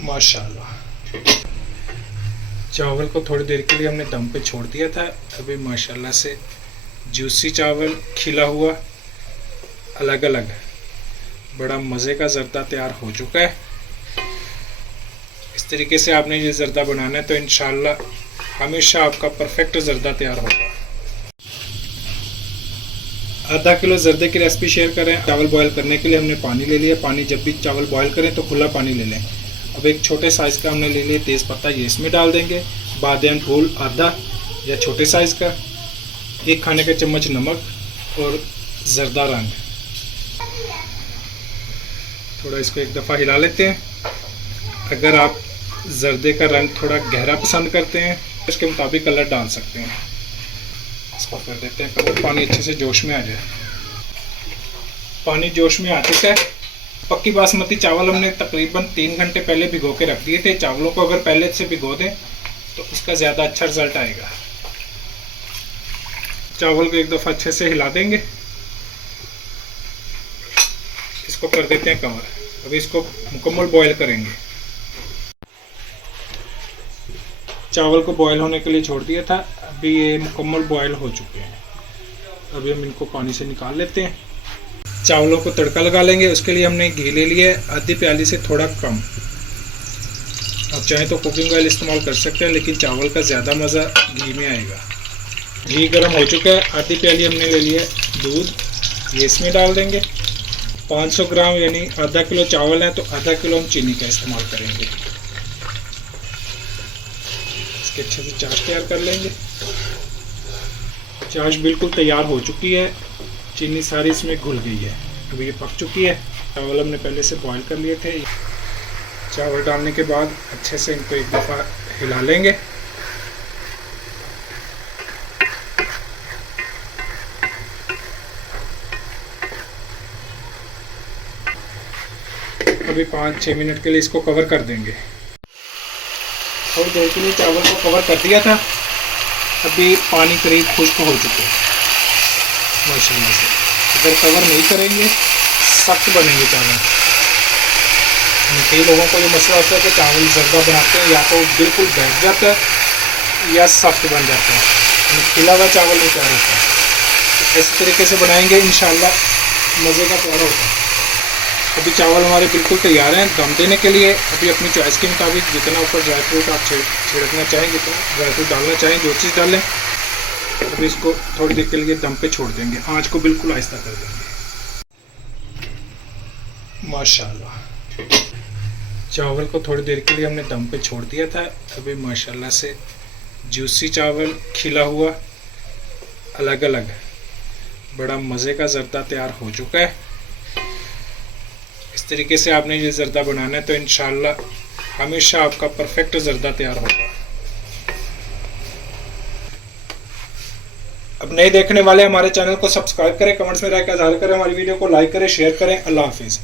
माशाल्लाह। चावल को थोड़ी देर के लिए हमने दम पे छोड़ दिया था। अभी माशाल्लाह से जूसी चावल खिला हुआ अलग अलग बड़ा मज़े का ज़र्दा तैयार हो चुका है। इस तरीके से आपने ये ज़र्दा बनाना है तो इंशाल्लाह हमेशा आपका परफेक्ट ज़र्दा तैयार होगा। आधा किलो ज़र्दे की रेसिपी शेयर करें। चावल बॉयल करने के लिए हमने पानी ले लिया। पानी जब भी चावल बॉयल करें तो खुला पानी ले लें। अब एक छोटे साइज़ का हमने ले लिया तेज़ पत्ता, ये इसमें डाल देंगे। बादाम फूल आधा या छोटे साइज़ का, 1 खाने का चम्मच नमक और ज़र्दा रंग। थोड़ा इसको एक दफ़ा हिला लेते हैं। अगर आप ज़र्दे का रंग थोड़ा गहरा पसंद करते हैं तो इसके मुताबिक कलर डाल सकते हैं। इसको कर देते हैं कलर, पानी अच्छे से जोश में आ जाए। पानी जोश में आ चुका है। पक्की बासमती चावल हमने तकरीबन 3 घंटे पहले भिगो के रख दिए थे। चावलों को अगर पहले से भिगो दें तो उसका ज़्यादा अच्छा रिजल्ट आएगा। चावल को एक दफ़ा अच्छे से हिला देंगे। इसको कर देते हैं कवर। अभी इसको मुकम्मल बॉयल करेंगे। चावल को बॉयल होने के लिए छोड़ दिया था। अभी ये मुकम्मल बॉयल हो चुके हैं। अभी हम इनको पानी से निकाल लेते हैं। चावलों को तड़का लगा लेंगे। उसके लिए हमने घी ले लिया है, आधी प्याली से थोड़ा कम। आप चाहें तो कुकिंग ऑयल इस्तेमाल कर सकते हैं, लेकिन चावल का ज़्यादा मज़ा घी में आएगा। घी गर्म हो चुका है। आधी प्याली हमने ले लिया दूध, ये इसमें डाल देंगे। 500 ग्राम यानी आधा किलो चावल है तो आधा किलो हम चीनी का इस्तेमाल करेंगे। इसके अच्छे से चाश तैयार कर लेंगे। चाश बिल्कुल तैयार हो चुकी है, चीनी सारी इसमें घुल गई है। अभी ये पक चुकी है। चावल हमने पहले से बॉईल कर लिए थे। चावल डालने के बाद अच्छे से इनको एक दफ़ा हिला लेंगे। अभी 5-6 मिनट के लिए इसको कवर कर देंगे। थोड़ी देर के लिए चावल को कवर कर दिया था। अभी पानी करीब खुश्क हो चुके हैं माशाल्लाह से। अगर कवर नहीं करेंगे सख्त बनेंगे चावल। कई लोगों को ये मसला होता है कि चावल ज़र्दा बनाते हैं या तो बिल्कुल बैठ जाता है या सख्त बन जाता है, खिला हुआ चावल नहीं तैयार होता है। इस तरीके से बनाएंगे इंशाल्लाह मज़े का तैयार होगा। अभी चावल हमारे बिल्कुल तैयार हैं दम देने के लिए। अभी अपनी चॉइस के मुताबिक जितना ऊपर ड्राई फ्रूट आप छिड़कना चाहें, जितना ड्राई फ्रूट डालना चाहें, जो चीज़ डालें। अभी इसको थोड़ी देर के लिए दम पे छोड़ देंगे। आंच को बिल्कुल आहिस्ता कर देंगे। माशाल्लाह, चावल को थोड़ी देर के लिए हमने दम पे छोड़ दिया था। अभी माशाल्लाह से जूसी चावल खिला हुआ अलग अलग बड़ा मज़े का ज़र्दा तैयार हो चुका है। इस तरीके से आपने ये ज़र्दा बनाना है तो इंशाल्लाह हमेशा आपका परफेक्ट ज़र्दा तैयार होगा। अब नए देखने वाले हमारे चैनल को सब्सक्राइब करें, कमेंट्स में राय का इज़हार करें, हमारी वीडियो को लाइक करें, शेयर करें। अल्लाह हाफिज़।